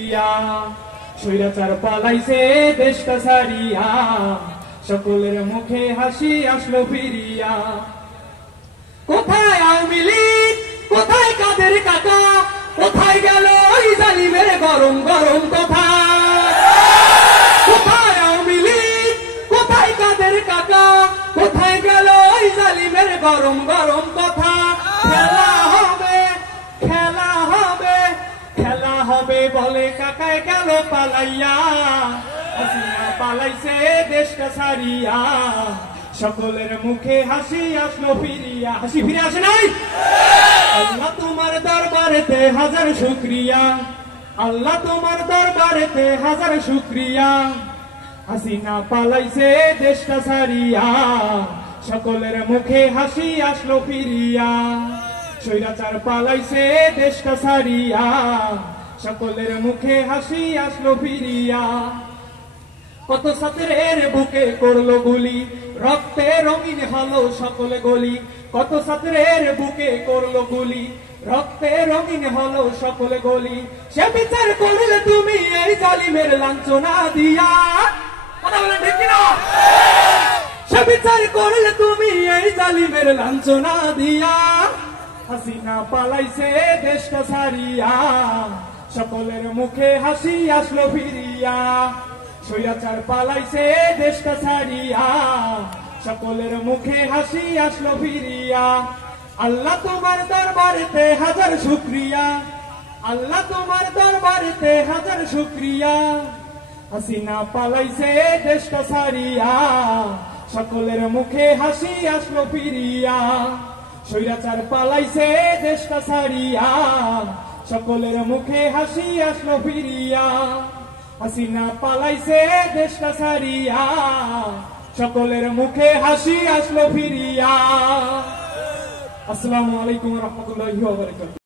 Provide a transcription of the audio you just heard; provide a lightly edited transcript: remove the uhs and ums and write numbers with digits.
ইয়া স্বৈরাচার পালাইছে দেশটা ছাড়িয়া, সকলের মুখে হাসি আসলো ফিরিয়া। কোথায় আওয়ামী লীগ, কোথায় কাদের কাকা, কোথায় গেল ওই জালিমের গরম গরম কথা? কোথায় আওয়ামী লীগ, কোথায় কাদের কাকা, কোথায় গেল ওই জালিমের গরম গরম কথা? খেলা হবে, খেলা হবে, খেলা হবে বলে কাকায় গেল পালাইয়া, হাসিনা পালাইছে দেশটা ছাড়িয়া, সকলের মুখে হাসি আসলো ফিরিয়া। হাসি ফিরে আসে নাই? আল্লাহ তোমার দরবারেতে হাজার শুকরিয়া, আল্লাহ তোমার দরবারেতে হাজার শুকরিয়া, হাসিনা পালাইছে দেশটা ছাড়িয়া, সকলের মুখে হাসি আসলো ফিরিয়া। স্বৈরাচার পালাইছে দেশটা ছাড়িয়া, সকলের মুখে হাসি আসলো ফিরিয়া। কত ছাত্রের বুকে করলো গুলি, রক্তে রঙিন হলো সকলে গলি। কত ছাত্রের বুকে করলো গুলি, রক্তে রঙিন হলো সকলে গলি। সে বিচার করলে তুমি এই জালিমের লাঞ্ছনা দিয়া, কথা বলেন ঠিক কিনা? সে বিচার করলে তুমি এই জালিমের লাঞ্ছনা দিয়া, হাসিনা পালাইছে দেশটা ছাড়িয়া, সকলের মুখে হাসি আসলো ফিরিয়া। স্বৈরাচার পালাইছে দেশটা ছাড়িয়া, সকলের মুখে হাসি আসলো ফিরিয়া। আল্লাহ তোমার দরবারেতে হাজার শুকরিয়া, আল্লাহ তোমার দরবারেতে হাজার শুকরিয়া, হাসিনা পালাইছে দেশটা ছাড়িয়া, সকলের মুখে হাসি আসলো ফিরিয়া। স্বৈরাচার পালাইছে দেশটা ছাড়িয়া, সকলের মুখে হাসি আসলো ফিরিয়া। হাসিনা পালাইছে দেশটা ছাড়িয়া, সকলের মুখে হাসি আসলো ফিরিয়া। আসসালামু আলাইকুম ওয়া রাহমাতুল্লাহি ওয়া বারাকাতুহু।